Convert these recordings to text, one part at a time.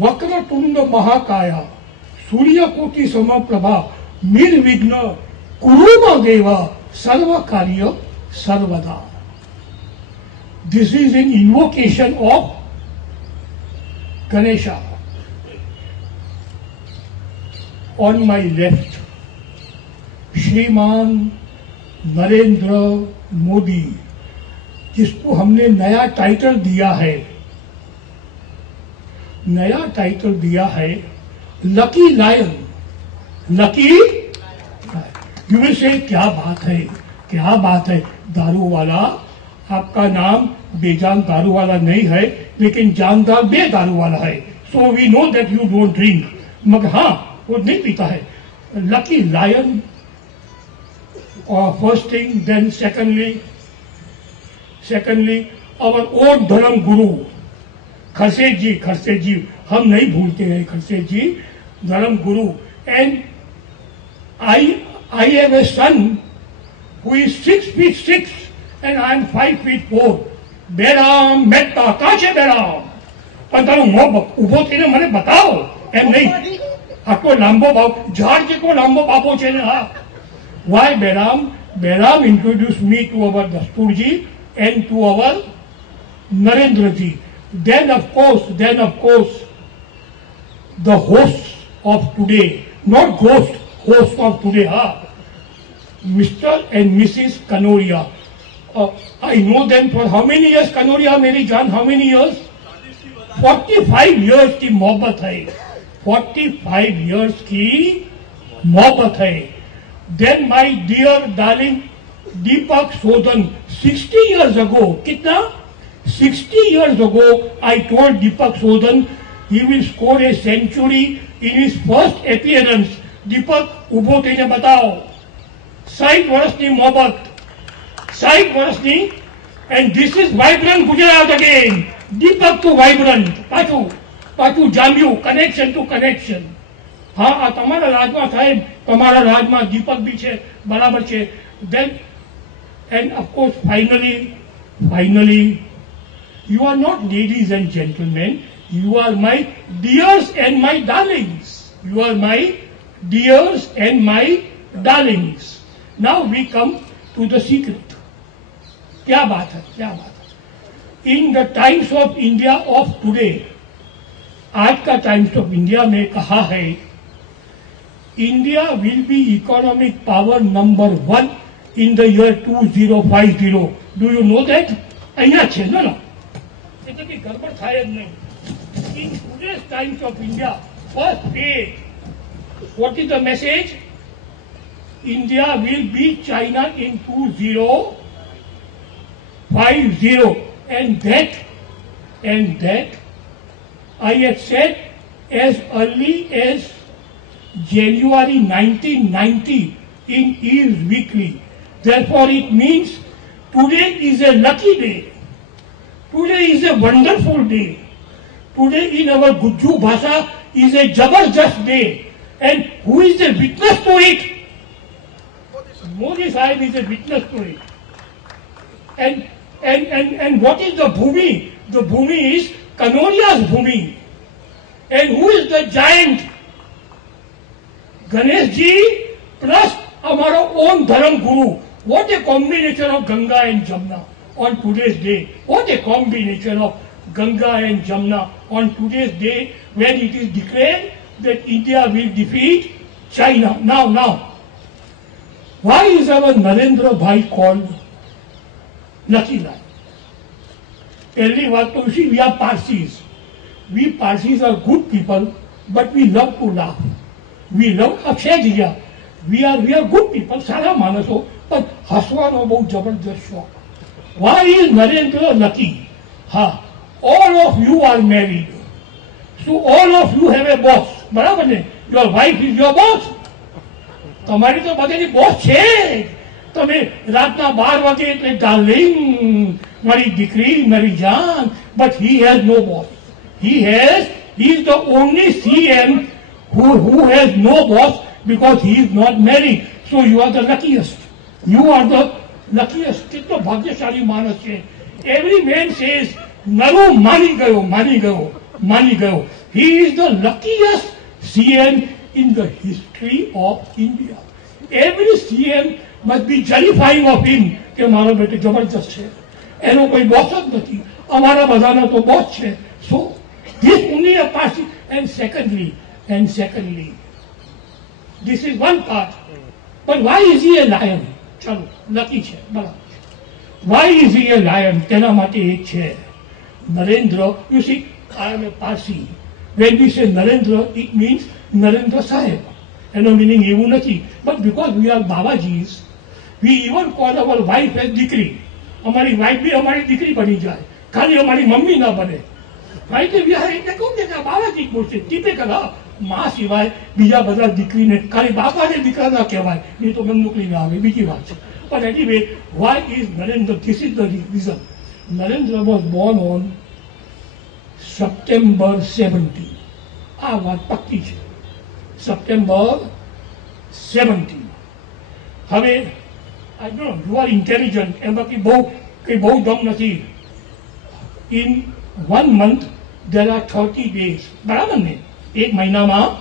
વક્રતુંડ મહાકાયા સૂર્યકોટી સમપ્રભા નિર્વિઘ્ન કુરુમાં દેવા સર્વ કાર્ય સર્વદા. This is an invocation of Ganesha. On my left, श्रीमान नरेंद्र मोदी, जिसको हमने नया टाइटल दिया है, lucky lion. Lucky, you will say क्या बात है दारू वाला. आपका नाम बेजान दारू वाला नहीं है, लेकिन जानदार बे दारू वाला है. So we know that you don't drink. मगर हाँ, वो नहीं पीता है. Lucky lion, first thing. Then secondly our own धर्म गुरु खरसेट जी, हम नहीं भूलते हैं खरसेट जी, धर्म गुरु. And I have a son who is 6 feet 6 and I am 5 feet 4. બેરામ Mehta કાં છે બેરામ? પણ તારું મોં ઉભો થઈને મને બતાવો. એમ નહીં, આટલો લાંબો બાપ, ઝાડ જેટલો લાંબો બાપો છે ને. હા, Y બેરામ? બેરામ introduced me to our Dasturji and to our Narendraji. Then of course the hosts of today, not ghost, host of today, Mr. and Mrs. Kanoria. I know them for how many years? Kanoria, मेरी जान, how many years? 45 years की मोहब्बत है. 45 years की मोहब्बत है. Then my dear darling Deepak Sodhan, 60 years ago, कितना? 60 years ago, I told Deepak Sodhan he will score a century in his first appearance. Deepak, ઉભો થઈને બતાવો. 60 વર્ષની મોહબ્બત, 60 વર્ષની. and this is vibrant Gujarat again. Deepak to vibrant, પાછું જામ્યું, connection to connection. હા, આ તમારા રાજમાં સાહેબ, તમારા રાજમાં દીપક બી છે, બરાબર છે. then and of course finally you are not ladies and gentlemen, you are my dears and my darlings. You are my dears and my darlings. Now we come to the secret. क्या बात है. In the Times of India of today, आज का times of India में कहा है, India will be economic power number 1 in the year 2050. Do you know that? અહીંયા છે ને, એટલે કે ગડબડ થાય જ નહીં. In today's Times of India, first page, what is the message? India will beat China in 2050. And that I had said as early as January 1990 in Eve's Weekly. Therefore it means today is a lucky day. Today is a wonderful day. Today in our Gujju Bhasha is a Jabardast day. And who is a witness to it? Modi Sahib is a witness to it. And what is the Bhumi? The Bhumi is Kanoria's Bhumi. And who is the giant? Ganesh ji plus our own Dharam Guru. What a combination of Ganga and Jamna on today's day. What a combination of Ganga and Jamna on today's day when it is declared that India will defeat China. Now, why is our Narendra Bhai called Lucky Lion? पहली बात तो उसी, we are Parsis. We Parsis are good people, but we love to laugh. We love Akshay Jiya. We are good people, સારા માણસો, પણ હસવાનો બહુ જબરદસ્ત શોખ. Why is Narendra lucky? All of you are married. So all of you have a boss. બરાબર ને? Your wife is your boss. તમારી તો બધાની બોસ છે. તમે રાતના 12 વાગે એટલે ડાર્લિંગ, મારી દીકરી, મારી જાન. But he has no boss. He is the only CM who has no boss because he is not married. So you are the luckiest. You are the luckiest. કેટલો ભાગ્યશાળી માણસ છે. Every man says, નરું માની ગયો. he is the luckiest CM in the history of India. Every CM must be justifying of him કે મારો બેટો જબરજસ્ત છે, એનો કોઈ બોસ જ નથી, અમારા બધાનો તો બોસ છે. So this only a part. And secondly, this is one part. But why is he a lion? ચલો નક્કી છે, બરાબર. Why is he a lion? તેના માટે એક છે Narendra. You see, I am a Parsi. When we say Narendra, it means Narendra Sahib. એનો meaning એવું નથી. But because we are Babajis, we even call our wife as દીકરી. અમારી wife બી અમારી દીકરી બની જાય, ખાલી અમારી મમ્મી ના બને. ભાઈ કે વિહાર એટલે કહું કે બાબાજી બોલશે ટીપેકલ. માં સિવાય બીજા બધા દીકરીને ખાલી બાપાને દીકરા ના કહેવાય, એ તો બંદૂક લઈને આવે, બીજી વાત છે. But anyway, why is Narendra? This is the reason. Narendra was born on September 17. આ વાત પક્કી છે, September 17. હવે I don't know, you are intelligent, એમાં કઈ બહુ દમ નથી. In 1 month there are 30 days, બરાબર ને? એક મહિનામાં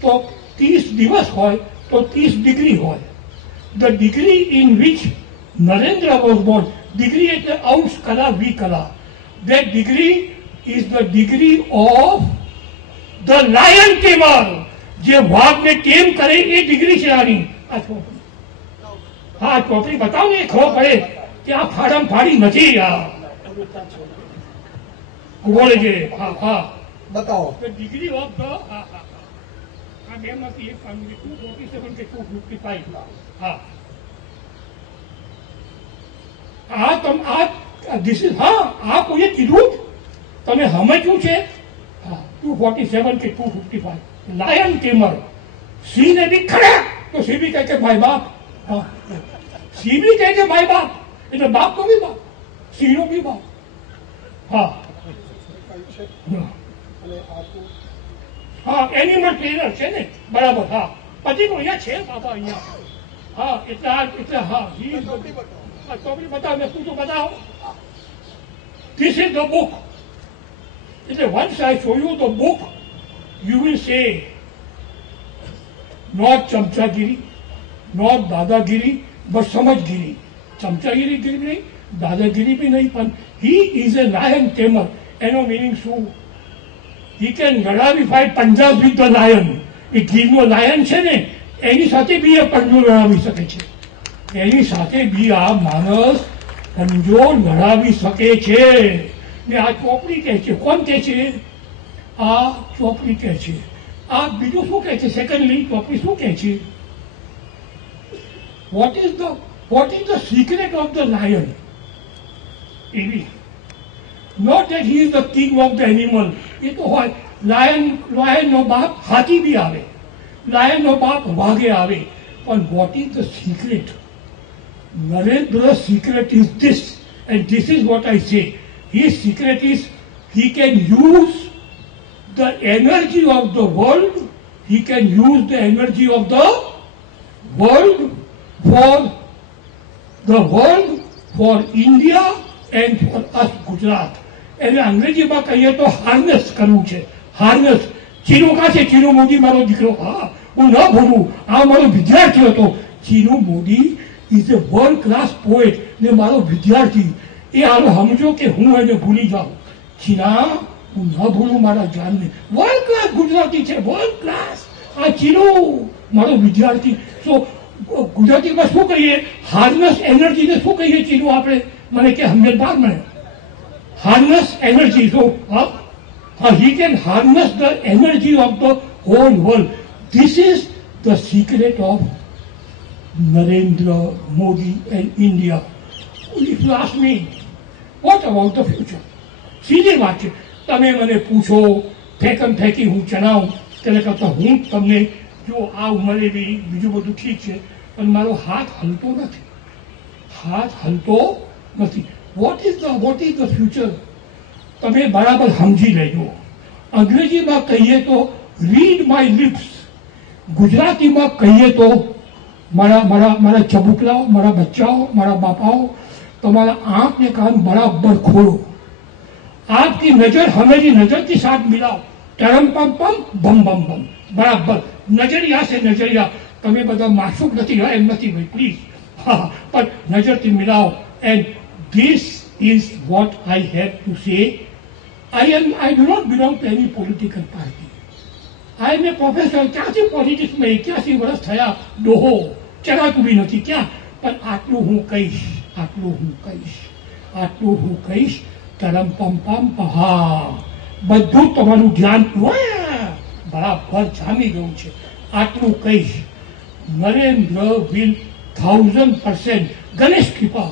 તો 30 દિવસ હોય તો 30 ડિગ્રી હોય. The degree in which Narendra was born, degree એટલે અંશ કલા વિકલા, that degree is the degree of the lion tamer. જે વાઘને ટેમ કરે એ ડિગ્રી છે આની. આ ચોપડી, હા ચોપડી બતાવો ને, ખબર પડે કે આ ફાડમ ફાડી નથી. બોલે છે, હા હા બતાવો. ડિગ્રી ઓફ ધ, હા હા આ બે માંથી એક કામ 247 કે 255. હા હા તમ આ ધીસ ઇઝ, હા આ કોઈએ કીધું તમે સમજ્યું છે? હા 247 કે 255. Lion tamer. સિંહ ને બી ખરા તો સિંહ બી કહે કે ભાઈ બાપ. હા સિંહ બી કહે કે ભાઈ બાપ, એટલે બાપ તો બી બાપ, સિંહ નો બી બાપ. હા હા એનિમલ ટ્રેનર છે ને, બરાબર. હા પછી અહીંયા છે બાબા, અહીંયા. હા એટલે હા ચોપડી બતાવો ને, તું તો બતાવો. This is the book. એટલે once I show you the book, you will say not ચમચાગીરી, not દાદાગીરી, but સમજગીરી. ચમચાગીરી નહીં, દાદાગીરી બી નહીં, પણ he is a lion tamer. એનો મિનિંગ શું? he can લડાવી પંજાબ વિથ ધ લાયન. એ ગીરનો લાયન છે ને, એની સાથે બી એ પંજો લડાવી શકે છે. એની સાથે બી આ માણસ પંજો લડાવી શકે છે. ને આ ચોપડી કહે છે. કોણ કહે છે? આ ચોપડી કહે છે. આ બીજું શું કહે છે? સેકન્ડલી ચોપડી શું કહે છે? What is the secret of the lion? એવી not that he is the king of the animal. એ તો હોય લાયન નો બાપ હાથી બી આવે, લાયન નો બાપ વાઘે આવે. પણ what is the secret? Narendra's secret is this, and this is what I say. His secret is he can use the energy of the world, he can use the energy of the world for India and for us Gujarat. એને અંગ્રેજીમાં કહીએ તો harness કરવું છે. Harness. Chinu કાં છે? ચીનુ મોદી મારો દીકરો. હા હું ન ભૂલું, આ મારો વિદ્યાર્થી હતો. Chinu Modi is A world class poet ને મારો વિદ્યાર્થી. એ હાલો સમજો કે હું એને ભૂલી જાઉં. ચીના હું ન ભૂલું મારા જાનને. વર્લ્ડ ક્લાસ ગુજરાતી છે, વર્લ્ડ ક્લાસ. આ ચીનુ મારો વિદ્યાર્થી. સો ગુજરાતીમાં શું કહીએ? હાર્નેસ એનર્જીને શું કહીએ ચીનુ આપણે? મને કે સમજણ બાર મળે. harness energy. So he can harness the energy of the whole world. This is the secret of Narendra Modi and India. If you ask me, what about the future? સીધી વાત છે. તમે મને પૂછો ફેંકી હું ચણાવું, તેને કરતાં હું તમને જો આ ઉંમરે બી બીજું બધું ઠીક છે, પણ મારો હાથ હલતો નથી. What is the future? તમે બરાબર સમજી લેજો. અંગ્રેજીમાં કહીએ તો રીડ માય લિપ્સ, ગુજરાતીમાં કહીએ તો મારા ચબુકલાઓ, મારા બચ્ચાઓ, મારા બાપાઓ, તમારા આંખ ને કાન બરાબર ખોલો. आपकी नजर हमें नजर के साथ मिलाओ. ટરમ પમ પમ બમ બમ બમ બરાબર નજરિયા છે નજરિયા તમે બધા માસૂક નથી એમ નથી ભાઈ પ્લીઝ હા પણ નજરથી મિલાવો and this is what I have to say I do not belong to any political party. I am a professor. ક્યાંથી પોલિટિક્સમાં 81 વર્ષ થયા ડોહો ચલાતું બી નથી ક્યાં પણ આટલું હું કહીશ તરમ પમ પમ પહા બધું તમારું ધ્યાન બરાબર જામી ગયું છે આટલું કહીશ Narendra will 1000% Ganesh Krupa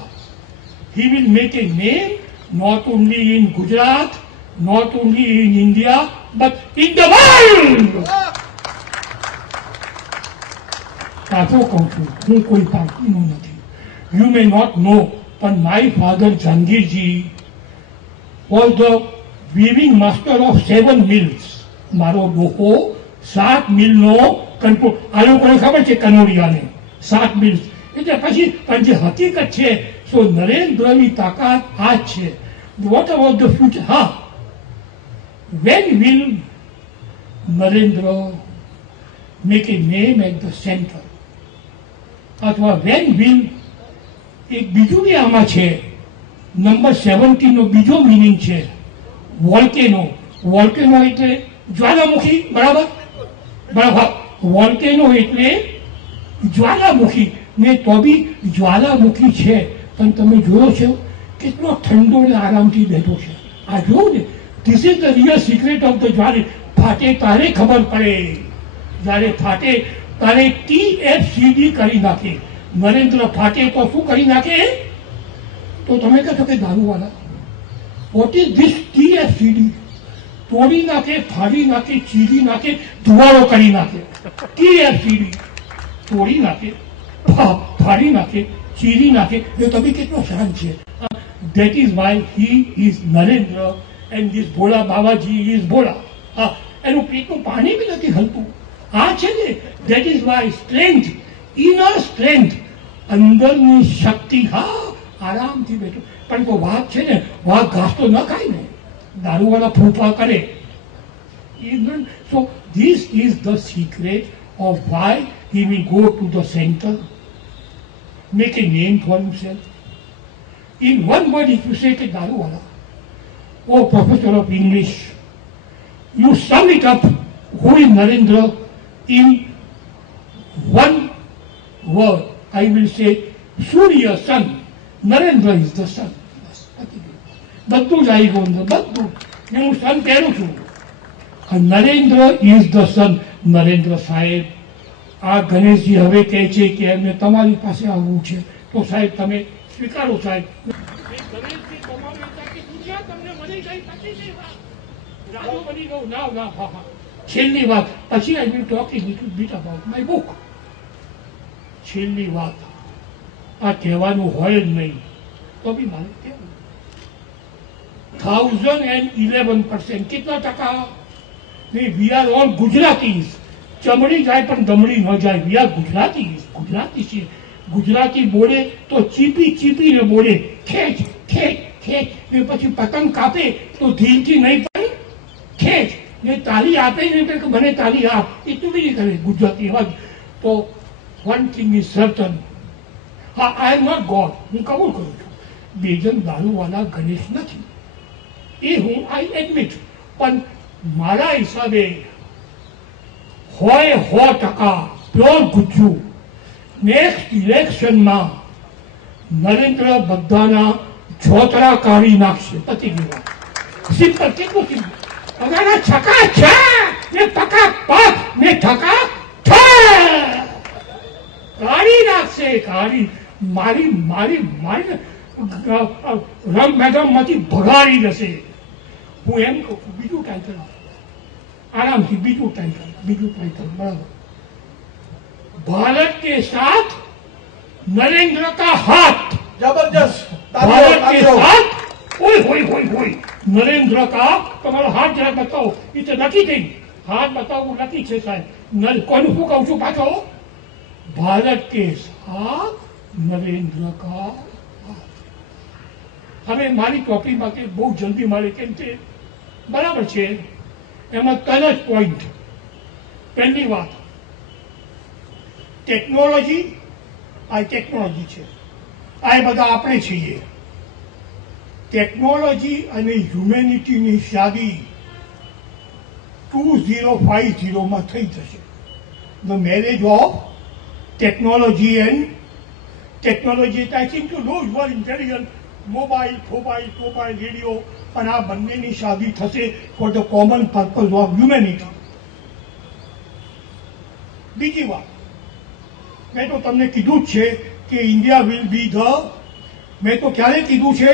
he will make a name not only in Gujarat, not only in India, but in the world. પાછો કહું છું હું કોઈ પાર્ટીનો નથી યુ મે નોટ નો પણ my father Jahangirji was the weaving master of 7 mills મારો ડોહો 7 મિલનો કંટ્રોલ આ લોકોને ખબર છે કનોડિયાને 7 મિલ્સ એટલે પછી પણ જે હકીકત છે સો નરેન્દ્રની તાકાત આ જ છે વોટ અબાઉટ ધ ફ્યુચર હા when will Narendra make a name at the center અથવા when will એક બીજું બી આમાં છે નંબર 70 નો બીજો મિનિંગ છે વોલ્કેનો એટલે જ્વાલામુખી બરાબર વોલ્કેનો એટલે જ્વાલામુખી ને તો બી જ્વાલામુખી છે પણ તમે જોયો છો કેટલો ઠંડો ને આરામથી બેઠો છે આ જોયું ને This is the real secret of the જ્વારી ફાટે તારે ખબર પડે જ્યારે ફાટે તારે TFCD કરી નાખે નરેન્દ્ર ફાટે તો શું કરી નાખે તો તમે કહો કે દારૂવાળા વોટ ઇઝ ધીસ TFCD તોડી નાખે ફાડી નાખે ચીરી નાખે ધુવાળો કરી નાખે TFCD તોડી નાખે ફાડી નાખે ચીરી નાખે એ તમે કેટલો શાંત છે That is why he is Narendra and this Bhola Babaji is Bhola. એનું પેટનું પાણી બી નથી હલતું આ છે ને that is why strength, inner strength, અંદરની શક્તિ હા આરામથી બેઠો પણ તો વાઘ છે ને વાઘ ઘાસ તો ન ખાય ને દારૂવાળા ફૂંફા કરે so this is the secret of why he will go to the center, make a name for himself. In one word, if you say ke daruwala, oh professor of English, you sum it up, who is Narendra in one word. I will say Surya sun. Narendra is the sun. બધું જ આવી ગયું અંદર બધું ને હું સન પહેરું છું Narendra is the sun Narendra સાહેબ આ ગણેશજી હવે કહે છે કે એમને તમારી પાસે આવવું છે તો સાહેબ તમે સ્વીકારો સાહેબ ગણેશજી તમારી પાસે પૂછ્યા તમને મળી ગઈ પછી નહીં વાત રાહો બની ગયો ના હા છેલ્લી વાત પછી I will talk in little bit about my book છેલ્લી વાત આ કહેવાનું હોય જ નહીં તો બી મારે કહેવું 1011% કેટલા ટકા વી આર ઓલ ગુજરાતીઝ ચમડી જાય પણ દમડી ન જાય વી આર ગુજરાતી છે ગુજરાતી બોલે તો ચીપીને બોલે ખેંચ ને પછી પતંગ કાપે તો ધીરથી નહીં પણ ખેંચ ને તાલી આપે ને કે મને તાલી આપ એટલું બી નહીં કરે ગુજરાતી એવા તો વન થિંગ ઇઝ સર્ટન હા આઈ એમ નોટ ગોડ હું કબૂલ કરું છું બેજન દારૂવાળા ગણેશ નથી એ હું આઈ એડમિટ પણ મારા હિસાબે હોય 100% પ્યોર ગુજ્જુ નેક્સ્ટ ઇલેક્શનમાં નરેન્દ્ર બધાના છોતરા કાઢી નાખશે પતી ગઈ વાત સિમ્પલ કેટલું સિમ્પલ બધાના છકા છે ને પકા પક ને ઠકા કાઢી નાખશે કાઢી મારી રંગ મેદાનમાંથી ભગાડી જશે હું એમ કહું છું બીજું ટાઇટલ आराम से बीजू टाइटल बराबर भारत के साथ नरेंद्र का हाथ जबरदस्त भारत के साथ ओए नरेंद्र का तुम्हारा हाथ जरा बताओ इतने नकी थी हाथ बताओ वो नकी छे साहब कौन कहूं छू पाछो भारत के साथ नरेंद्र का हाथ हमें मारी टोपी माटे बहुत जल्दी मारे केम ते बराबर छे એમાં 3 જ પોઈન્ટ. પહેલી વાત, ટેકનોલોજી આ ટેકનોલોજી છે, આ બધા આપણે છીએ. ટેકનોલોજી અને હ્યુમેનિટીની શાદી 2050 થઈ જશે. The marriage of technology and technology. I think you know you are intelligent. Mobile radio, અને આ બંનેની શાદી થશે for the common purpose of humanity. બીજી વાત, મેં તો તમને કીધું જ છે કે ઇન્ડિયા વિલ બી ધ, મેં તો ક્યારે કીધું છે,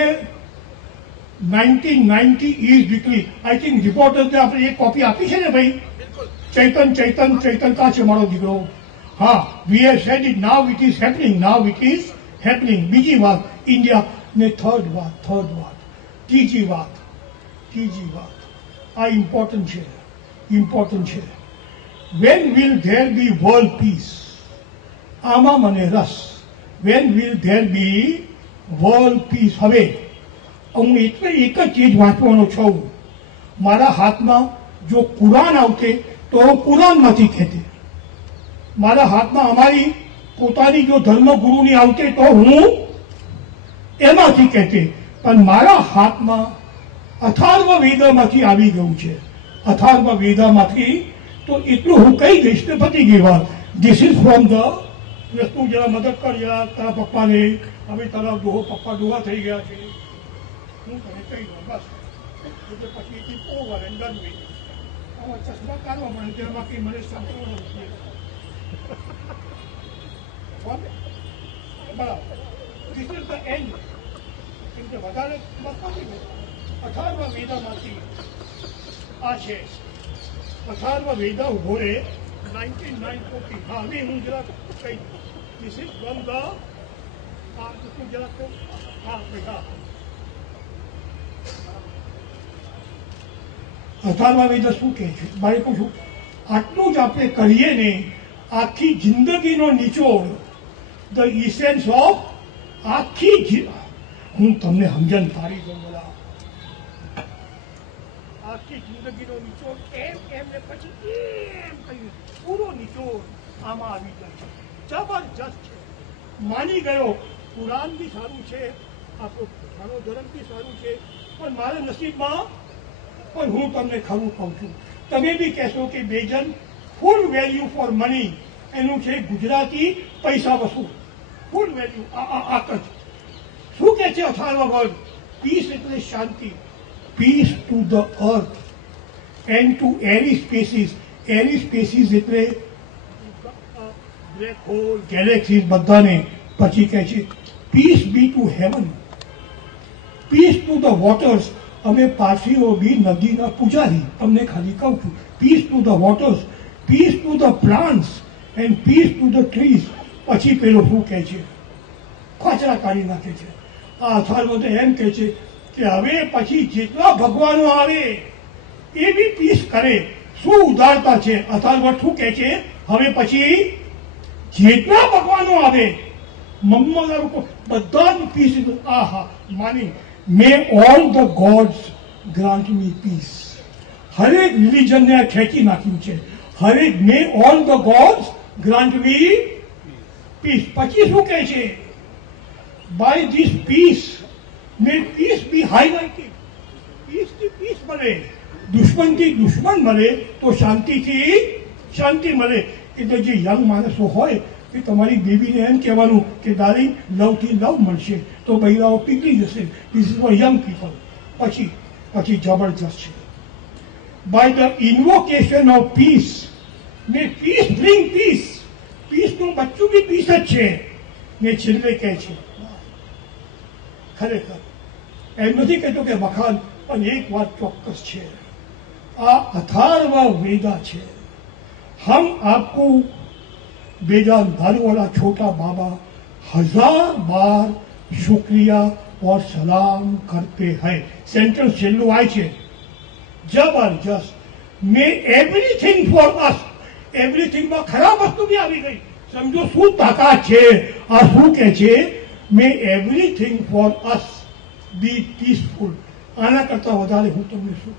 1990 ઇઝ વીકલી. આઈ થિંક રિપોર્ટર્સને આપણે એક કોપી આપી છે ને ભાઈ? ચૈતન કા છે મારો દીકરો? હા, we have sad it. Now it is happening. બીજી વાત ઇન્ડિયા ને. થર્ડ વાત, ત્રીજી વાત, આ ઇમ્પોર્ટન્ટ છે. When will there be world peace? આમાં મને રસ. When will there be world peace? હવે હું એટલે એક જ ચીજ વાંચવાનો છું. મારા હાથમાં જો કુરાન આવતે તો હું કુરાનમાંથી કહેતે. મારા હાથમાં અમારી પોતાની જો ધર્મગુરુની આવતે તો હું એમાંથી કહેતે. પણ મારા હાથમાં અથર્વ વેદમાંથી આવી ગયું છે. અથર્વ વેદમાંથી તો એટલું હું કહી દઈશ ને પતી ગઈ વાત. ધીસ ઇઝ ફ્રોમ ધ, તું જરા મદદ કર, જરા તારા પપ્પાને. હવે તારા પપ્પા ડોહા થઈ ગયા છે. હું તને કહી દઉં બસ. એટલે પછી it over and done with. આવા ચશ્મા કાઢવા મળે તેમાં કંઈ મને સંપૂર્ણ નથી. બરાબર, ધીસ ઇઝ ધ એન્ડ. કેમ કે વધારે અથર્વ વેદામાંથી આ છે. અથર્વ વેદા ઉભો રહે 1940. હા, હવે હું જરાક કહી દઉં. ધીસ ઇઝ ફ્રોમ ધ, તું જરાક કહું. હા ભાઈ, હા. અથર્વ વેદ શું કહે છે મારે કહું છું? આટલું જ આપણે કરીએ ને, આખી જિંદગીનો નિચોડ, ધ ઇસેન્સ ઓફ આખી, હું તમને સમજણ પાડી દઉં બધા. આખી જિંદગીનો નિચોડ એમ ને પછી એમ કહ્યું, પૂરો નિચોડ આમાં આવી જાય છે. જબરજસ્ત છે. માની ગયો, કુરાન બી સારું છે, આપણો પોતાનો ધર્મ બી સારું છે, પણ મારા નસીબમાં, પણ હું તમને ખરું કહું છું, તમે બી કહેશો કે બેજન ફૂલ વેલ્યુ ફોર મની, એનું છે ગુજરાતી પૈસા વસૂલ. ફૂલ વેલ્યુ આક જ. શું કહે છે અથર્વ વર્ડ? પીસ એટલે શાંતિ. Peace to the earth and to airy spaces. Airy spaces એટલે બ્લેક હોલ, ગેલેક્સીસ બધાને. પછી કહે છે peace be to heaven, peace to the waters. અમે પારસીઓ બી નદીના પૂજારી, તમને ખાલી કહું છું. Peace to the waters, peace to the plants and peace to the trees. પછી પેલો શું કહે છે? ખાચરા કાઢી નાખે છે. આ અથર્વ તો એમ કહે છે કે હવે પછી જેટલા ભગવાનો આવે એ બી પીસ કરે. શું ઉદારતા છે! અથર્વ શું કહે છે? હવે પછી જેટલા ભગવાનો આવે, મમ્મા બધાનું પીસ. આહા, માની. May all the gods grant me peace. હરેક રિલિજનને આ ખેંચી નાખ્યું છે. હરેક may all the gods grant me peace. પછી શું કહે છે? By this peace may peace be highlighted. પીસથી પીસ મળે, દુશ્મનથી દુશ્મન મળે તો શાંતિથી શાંતિ મળે. એટલે જે યંગ માણસો હોય એ તમારી બેબીને એમ કહેવાનું કે ડાર્લિંગ, લવથી લવ મળશે તો બૈરાઓ પીગળી જશે. This is for young people. પછી જબરજસ્ત છે. By the invocation of peace may peace bring peace. પીસનું બચ્ચું બી પીસ જ છે. ને છેલ્લે કહે છે, ખરેખર એમ નથી કહેતો કે વખાણ, પણ એક વાત ચોક્કસ છે, આ અથર્વ વેदा છે. हम आपको बेजान भालू वाला छोटा बाबा 1000 बार शुक्रिया और सलाम करते हैं. सेंट्रल छेल्लू आय છે જબરજસ્ત. મે એવરીથિંગ ફોર અસ. એવરીથિંગમાં ખરાબ વસ્તુ બી આવી ગઈ. સમજો શું તાકાત છે. આ શું કહે છે? May everything for us be peaceful. આના કરતા વધારે હું તમને શું